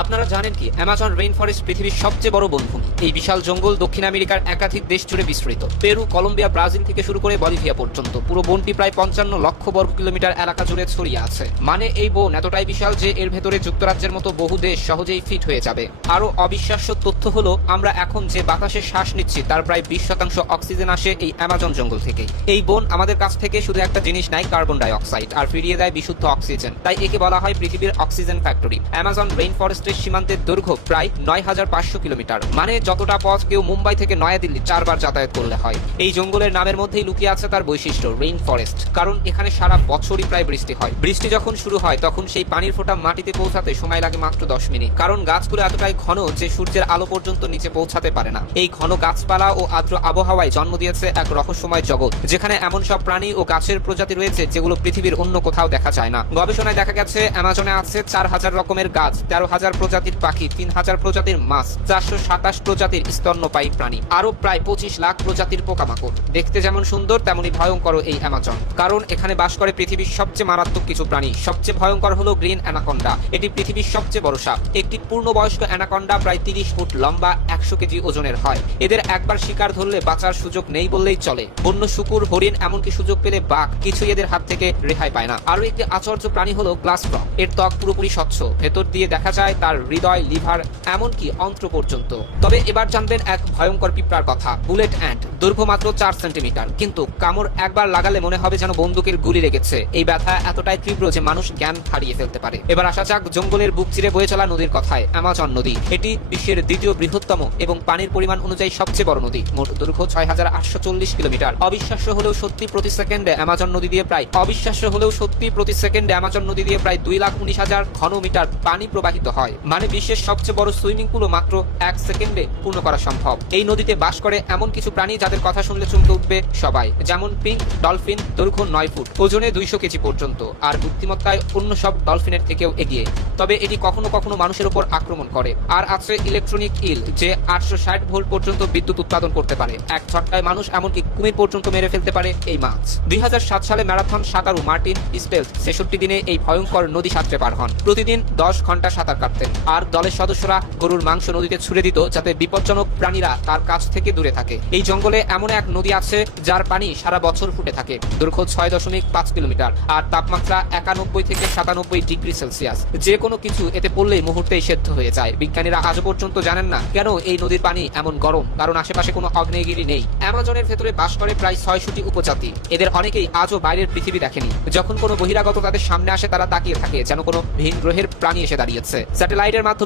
আপনারা জানেন কি অ্যামাজন রেইন ফরেস্ট পৃথিবীর সবচেয়ে বড় বনভূমি। এই বিশাল জঙ্গল দক্ষিণ আমেরিকার একাধিক দেশ জুড়ে বিস্তৃত। পেরু, কলম্বিয়া, ব্রাজিল থেকে শুরু করে বলিভিয়া পর্যন্ত পুরো বনটি প্রায় 55 লক্ষ বর্গ কিলোমিটার এলাকা জুড়ে ছড়িয়ে আছে। মানে এই বন এতটাই বিশাল যে এর ভেতরে যুক্তরাজ্যের মতো বহু দেশ সহজেই ফিট হয়ে যাবে। আরো অবিশ্বাস্য তথ্য হলো আমরা এখন যে বাতাসে শ্বাস নিচ্ছি তার প্রায় 20% অক্সিজেন আসে এই অ্যামাজন জঙ্গল থেকে। এই বন আমাদের কাছ থেকে শুধু একটা জিনিস নেয়, কার্বন ডাই অক্সাইড, আর ফিরিয়ে দেয় বিশুদ্ধ অক্সিজেন। তাই একে বলা হয় পৃথিবীর অক্সিজেন ফ্যাক্টরি। অ্যামাজন রেইন ফরেস্টের সীমান্তের দৈর্ঘ্য প্রায় 9500 কিলোমিটার। মানে যতটা পথ কেউ মুম্বাই থেকে নয়াদিল্লি 4 বার যাতায়াত করলে হয়। এই জঙ্গলের নামের মধ্যেই লুকিয়ে আছে তার বৈশিষ্ট্য রেইন ফরেস্ট, কারণ এখানে সারা বছরই প্রায় বৃষ্টি হয়। বৃষ্টি যখন শুরু হয় তখন সেই পানির ফোঁটা মাটিতে পৌঁছাতে সময় লাগে মাত্র 10 মিনিট, কারণ গাছগুলো এতটাই ঘন যে সূর্যের আলো পর্যন্ত নিচে পৌঁছাতে পারে না। এই ঘন গাছপালা ও আর্দ্র আবহাওয়ায় জন্ম দিয়েছে এক রহস্যময় জগৎ, যেখানে এমন সব প্রাণী ও গাছের প্রজাতি রয়েছে যেগুলো পৃথিবীর অন্য কোথাও দেখা যায় না। গবেষণায় দেখা গেছে অ্যামাজনে আছে 4000 রকমের গাছ, 13,000 প্রজাতির পাখি, 3000 প্রজাতির মাছ, 427 প্রজাতির স্তন্যপায়ী প্রাণী, আরো প্রায় 25 লাখ প্রজাতির পোকামাকড়। দেখতে যেমন সুন্দর তেমনি ভয়ঙ্কর এই অ্যামাজন, কারণ এখানে বাস করে পৃথিবীর সবচেয়ে মারাত্মক কিছু প্রাণী। সবচেয়ে ভয়ঙ্কর হলো গ্রিন অ্যানাকন্ডা। এটি পৃথিবীর সবচেয়ে বড় সাপ। একটি পূর্ণবয়স্ক অ্যানাকন্ডা প্রায় 30 ফুট লম্বা, 100 কেজি ওজনের হয়। এদের একবার শিকার ধরলে বাঁচার সুযোগ নেই বললেই চলে। বন্য শুকুর, হরিণ, এমনকি সুযোগ পেলে বাঘ কিছুই এদের হাত থেকে রেহাই পায় না। আরো একটি আশ্চর্য প্রাণী হলো গ্লাস ফ্রগ। এর ত্বক পুরোপুরি স্বচ্ছ, ভেতর দিয়ে দেখা যায় তার হৃদয়, লিভার, এমনকি অন্ত্র পর্যন্ত। তবে এবার জানবেন এক ভয়ঙ্কর পিঁপড়ার কথা, বুলেট অ্যান্ট। দৈর্ঘ্য মাত্র 4 সেন্টিমিটার, কিন্তু কামড় একবার লাগালে মনে হবে যেন বন্দুকের গুলি লেগেছে। এই ব্যথা এতটাই তীব্র যে মানুষ জ্ঞান হারিয়ে ফেলতে পারে। এবার আসা যাক জঙ্গলের বুক চিরে বয়ে চলা নদীর কথায়, অ্যামাজন নদী। এটি বিশ্বের দ্বিতীয় বৃহত্তম এবং পানির পরিমাণ অনুযায়ী সবচেয়ে বড় নদী। মোট দৈর্ঘ্য 6840 কিলোমিটার। অবিশ্বাস্য হলেও সত্যি প্রতি সেকেন্ডে অ্যামাজন নদী দিয়ে প্রায় 2,19,000 ঘন মিটার পানি প্রবাহিত হয়। মানে বিশ্বের সবচেয়ে বড় সুইমিং পুলও মাত্র 1 সেকেন্ডে পূর্ণ করা সম্ভব। এই নদীতে বাস করে এমন কিছু প্রাণী যাদের কথা শুনলে চমকে উঠবে সবাই, যেমন পিঙ্ক ডলফিন, দৈর্ঘ্য 9 ফুট, ওজনে 200 কেজি পর্যন্ত, আর বুদ্ধিমত্তায় অন্য সব ডলফিনের থেকেও এগিয়ে। তবে এটি কখনো কখনো মানুষের উপর আক্রমণ করে। আর আছে ইলেকট্রনিক ইল, যে 860 ভোল্ট পর্যন্ত বিদ্যুৎ উৎপাদন করতে পারে। এক ঝটকায় মানুষ, এমনকি কুমির পর্যন্ত মেরে ফেলতে পারে এই মাছ। 2007 সালে ম্যারাথন সাঁতারু মার্টিন স্পেলস 66 দিনে এই ভয়ঙ্কর নদী সাঁতরে পার হন। প্রতিদিন 10 ঘন্টা সাঁতার কাটতেন, আর দলের সদস্যরা গরুর মাংস নদীতে ছুড়ে দিত যাতে বিপজ্জনক প্রাণীরা তার কাছ থেকে দূরে থাকে। এই জঙ্গলে এমন এক নদী আছে যার পানি সারা বছর ফুটে থাকে। দৈর্ঘ্য 6.5 কিলোমিটার, আর তাপমাত্রা 91 থেকে 97 ডিগ্রি সেলসিয়াস। যে কোনো কিছু এতে পড়লেই মুহূর্তেই সেদ্ধ হয়ে যায়। বিজ্ঞানীরা আজও পর্যন্ত জানেন না কেন এই নদীর পানি এমন গরম, কারণ আশেপাশে কোনো আগ্নেয়গিরি নেই। অ্যামাজনের ভেতরে বাস করে প্রায় 600টি উপজাতি। এদের অনেকেই আজও বাইরের পৃথিবী দেখেনি। যখন কোনো বহিরাগত তাদের সামনে আসে তারা তাকিয়ে থাকে যেন কোনো ভিন গ্রহের প্রাণী এসে দাঁড়িয়েছে। স্যাটেলাইটের মাধ্যমে